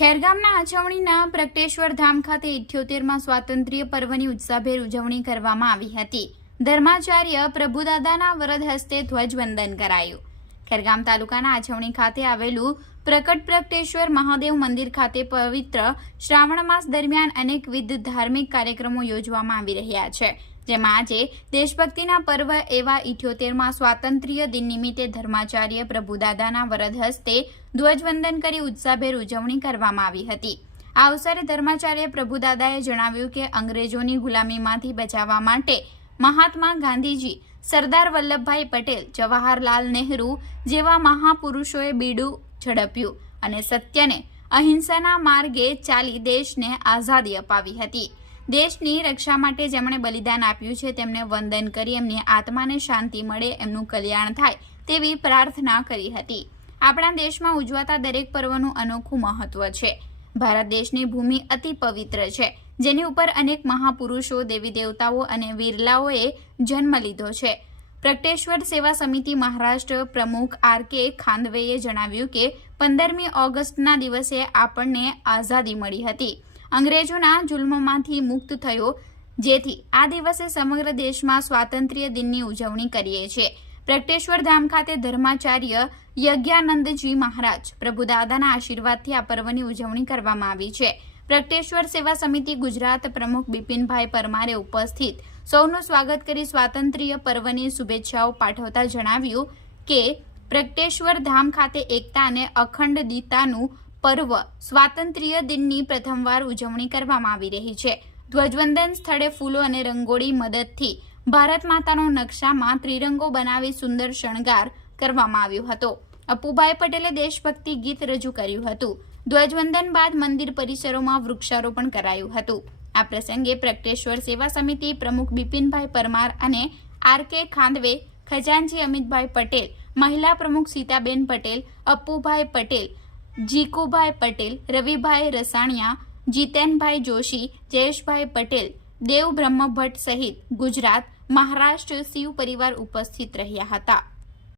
ખેરગામના આછવણીના પ્રગટેશ્વર ધામ ખાતે 78માં સ્વાતંત્ર્ય પર્વની ઉત્સાહભેર ઉજવણી કરવામાં આવી હતી। ધર્માચાર્ય પ્રભુદાદાના વરદ હસ્તે ધ્વજવંદન કરાયું। ખેરગામ તાલુકાના આછવણી ખાતે આવેલું પ્રગટેશ્વર મહાદેવ મંદિર ખાતે પવિત્ર શ્રાવણ માસ દરમિયાન અનેકવિધ ધાર્મિક કાર્યક્રમો યોજવામાં આવી રહ્યા છે, જેમાં આજે દેશભક્તિના પર્વ એવા 78માં સ્વાતંત્ર્ય દિન નિમિત્તે ધર્માચાર્ય પ્રભુદાદાના વરદ હસ્તે ધ્વજવંદન કરી ઉત્સાહભેર ઉજવણી કરવામાં આવી હતી। આ અવસરે ધર્માચાર્ય પ્રભુદાદાએ જણાવ્યું કે અંગ્રેજોની ગુલામીમાંથી બચાવવા માટે મહાત્મા ગાંધીજી, સરદાર વલ્લભભાઈ પટેલ, જવાહરલાલ નહેરુ જેવા મહાપુરુષોએ બીડું ઝડપ્યું અને સત્યને અહિંસાના માર્ગે ચાલી દેશને આઝાદી અપાવી હતી। દેશની રક્ષા માટે જેમણે બલિદાન આપ્યું છે તેમને વંદન કરી એમની આત્માને શાંતિ મળે, એમનું કલ્યાણ થાય તેવી પ્રાર્થના કરી હતી। આપણા દેશમાં ઉજવાતા દરેક પર્વનું અનોખું મહત્વ છે। ભારત દેશની ભૂમિ અતિ પવિત્ર છે, જેની ઉપર અનેક મહાપુરુષો, દેવી દેવતાઓ અને વીરલાઓએ જન્મ લીધો છે। પ્રગટેશ્વર સેવા સમિતિ મહારાષ્ટ્ર પ્રમુખ આર.કે. ખાંદવેએ જણાવ્યું કે 15મી ઓગસ્ટના દિવસે આપણને આઝાદી મળી હતી, અંગ્રેજોના જુલ્મમાંથી મુક્ત થયો, જેથી આ દિવસે સમગ્ર દેશમાં સ્વાતંત્ર્ય દિનની ઉજવણી કરીએ છીએ। પ્રગટેશ્વર ધામ ખાતે ધર્માચાર્ય યજ્ઞાનંદજી મહારાજ પ્રભુદાદાના આશીર્વાદથી આ પર્વની ઉજવણી કરવામાં આવી છે। પ્રગટેશ્વર સેવા સમિતિ ગુજરાત પ્રમુખ બિપિનભાઈ પરમારે ઉપસ્થિત સૌનું સ્વાગત કરી સ્વાતંત્ર્ય પર્વની શુભેચ્છાઓ પાઠવતા જણાવ્યું કે પ્રગટેશ્વર ધામ ખાતે એકતા અને અખંડિતતાનું પર્વ સ્વાતંત્ર્ય દિનની પ્રથમવાર ઉજવણી કરવામાં આવી રહી છે। ધ્વજવંદન સ્થળે ફૂલો અને રંગોળી મદદથી ભારત માતાનો નકશામાં ત્રિરંગો બનાવી સુંદર શણગાર કરવામાં આવ્યો હતો। અપ્પુભાઈ પટેલે દેશભક્તિ ગીત રજૂ કર્યું હતું। ધ્વજવંદન બાદ મંદિર પરિસરોમાં વૃક્ષારોપણ કરાયું હતું। આ પ્રસંગે પ્રગટેશ્વર સેવા સમિતિ પ્રમુખ બિપિનભાઈ પરમાર અને આર.કે. ખાંદવે, ખજાનચી અમિતભાઈ પટેલ, મહિલા પ્રમુખ સીતાબેન પટેલ, અપ્પુભાઈ પટેલ, જીકુભાઈ પટેલ, રવિભાઈ રસાણિયા, જીતેનભાઈ જોશી, જયેશભાઈ પટેલ, દેવ બ્રહ્મભટ્ટ સહિત ગુજરાત, મહારાષ્ટ્ર શિવ પરિવાર ઉપસ્થિત રહ્યા હતા।